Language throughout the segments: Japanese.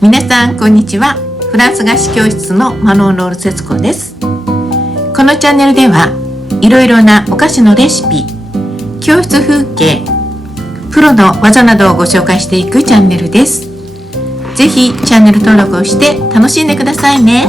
皆さんこんにちは。フランス菓子教室のマノンロール節子です。このチャンネルではいろいろなお菓子のレシピ、教室風景、プロの技などをご紹介していくチャンネルです。ぜひチャンネル登録をして楽しんでくださいね。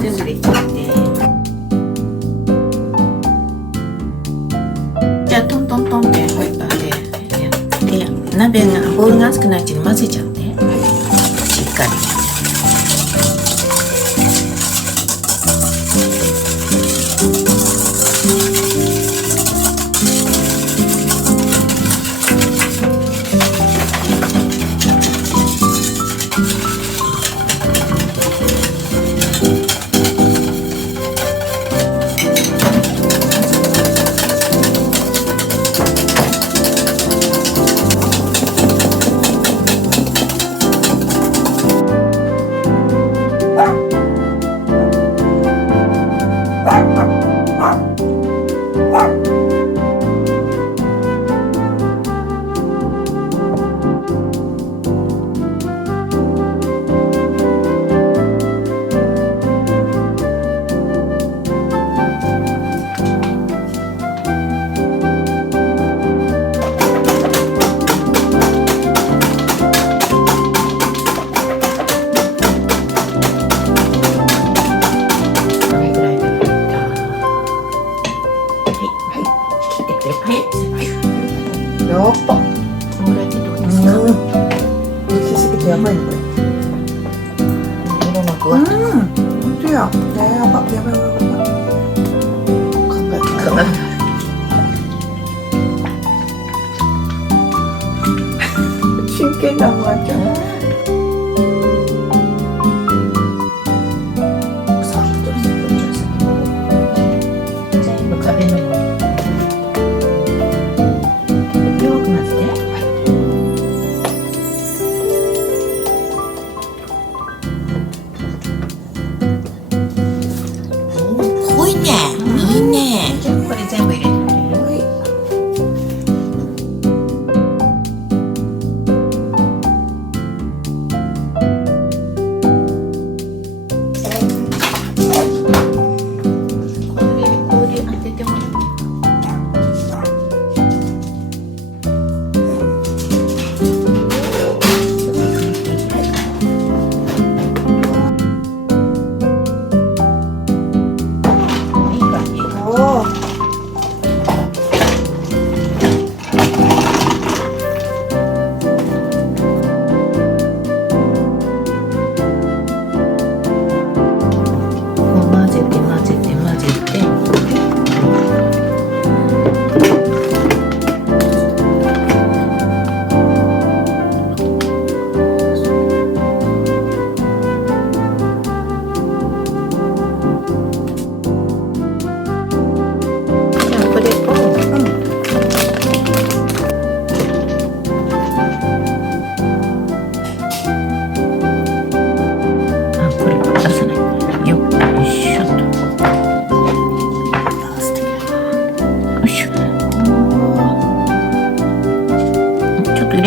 全部入れちゃって、じゃあトントントンってホイッパーでやって、鍋がボウルが熱くないうちに混ぜちゃって、しっかり。やっぱこのぐらいでどうですか？大きすぎてやばいねこれ。色がふわっと。本当や。やばやばい。考え真剣なおばあちゃん。全部壁のように。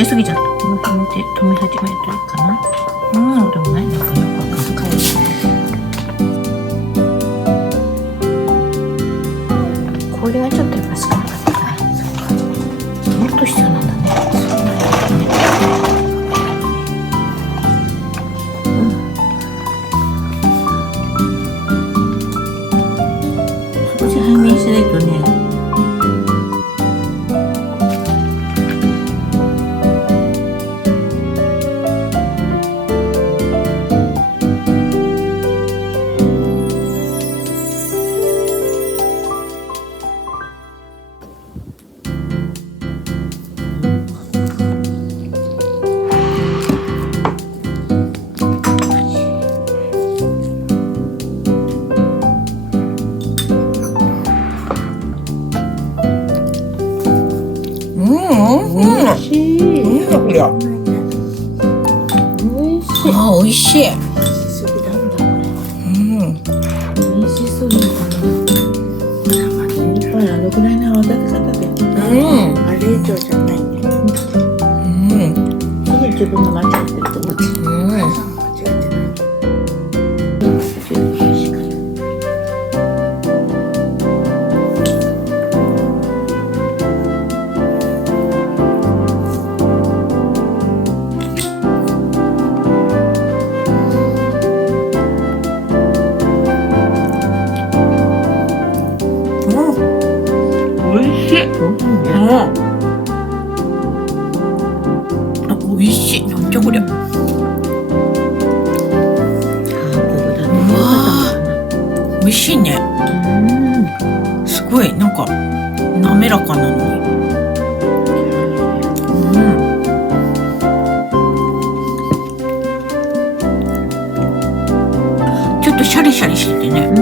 出過ぎちゃった。この辺で止め始めるといいかな。そうでもないのかよくわかんない。氷がちょっとやっぱ少なかったかな。もっと必要なんだね。少し早めにしないとね。美味しい。美味しすぎなんだこれ。美味しすぎるかな。やっぱりあのぐらいの泡立て方で。あれ以上じゃないね。すぐ自分が間違ってると思って。間違ってない。美味しい。なんじゃこりゃ。美味しいね。すごいなんか滑らかなのに。ちょっとシャリシャリしててね。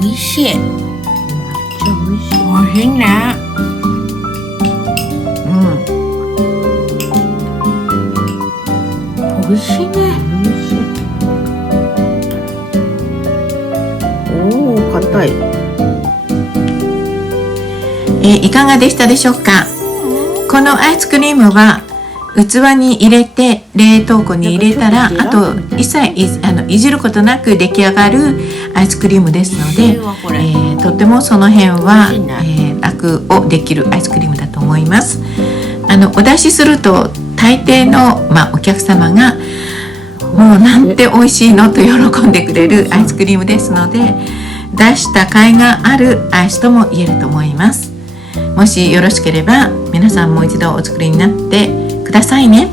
美味しい。めっちゃ美味しい。美味しいね。美味しいね。おお、硬い。いかがでしたでしょうか。このアイスクリームは器に入れて冷凍庫に入れたら、あと一切いじることなく出来上がるアイスクリームですので、とってもその辺は、楽をできるアイスクリームだと思います。お出しすると大抵の、お客様がもうなんて美味しいのと喜んでくれるアイスクリームですので、出した甲斐があるアイスとも言えると思います。もしよろしければ皆さんも一度お作りになってくださいね。